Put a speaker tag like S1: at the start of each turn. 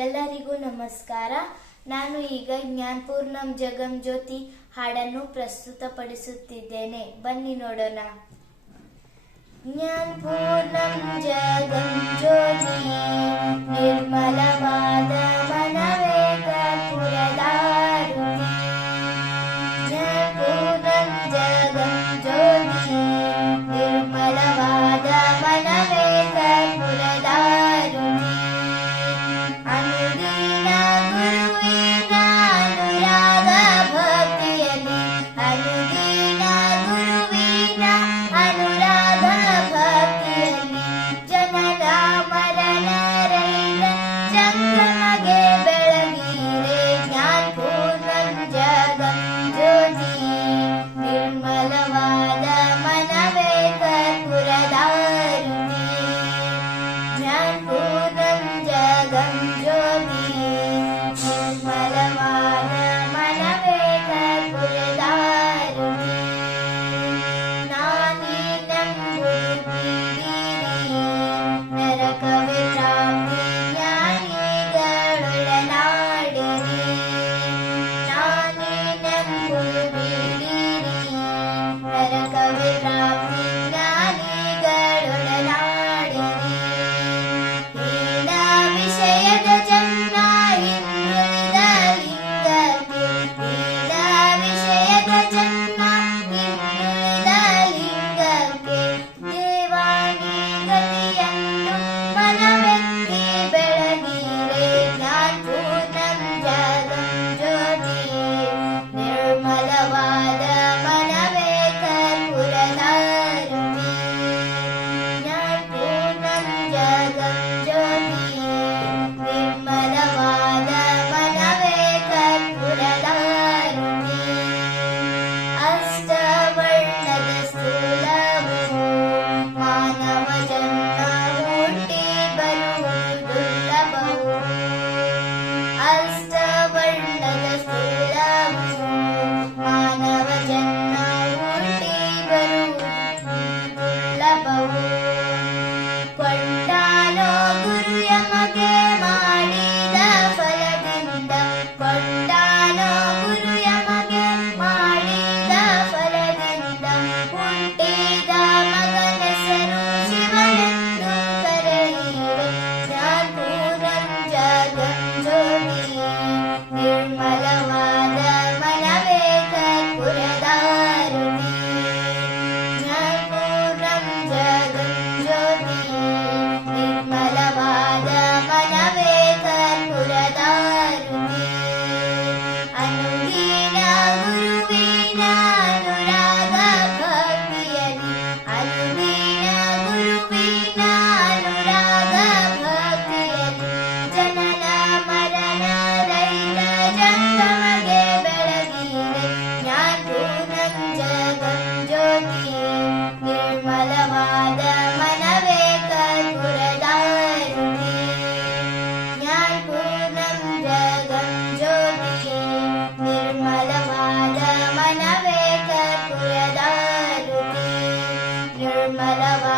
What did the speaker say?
S1: ಎಲ್ಲರಿಗೂ ನಮಸ್ಕಾರ. ನಾನು ಈಗ ಜ್ಞಾನಪೂರ್ಣಂ ಜಗಂ ಜ್ಯೋತಿ ಹಾಡನ್ನು ಪ್ರಸ್ತುತಪಡಿಸುತ್ತಿದ್ದೇನೆ. ಬನ್ನಿ ನೋಡೋಣ. ಜ್ಞಾನಪೂರ್ಣಂ ಜಗಂ ಜ್ಯೋತಿ Oh. Thank you. மலவ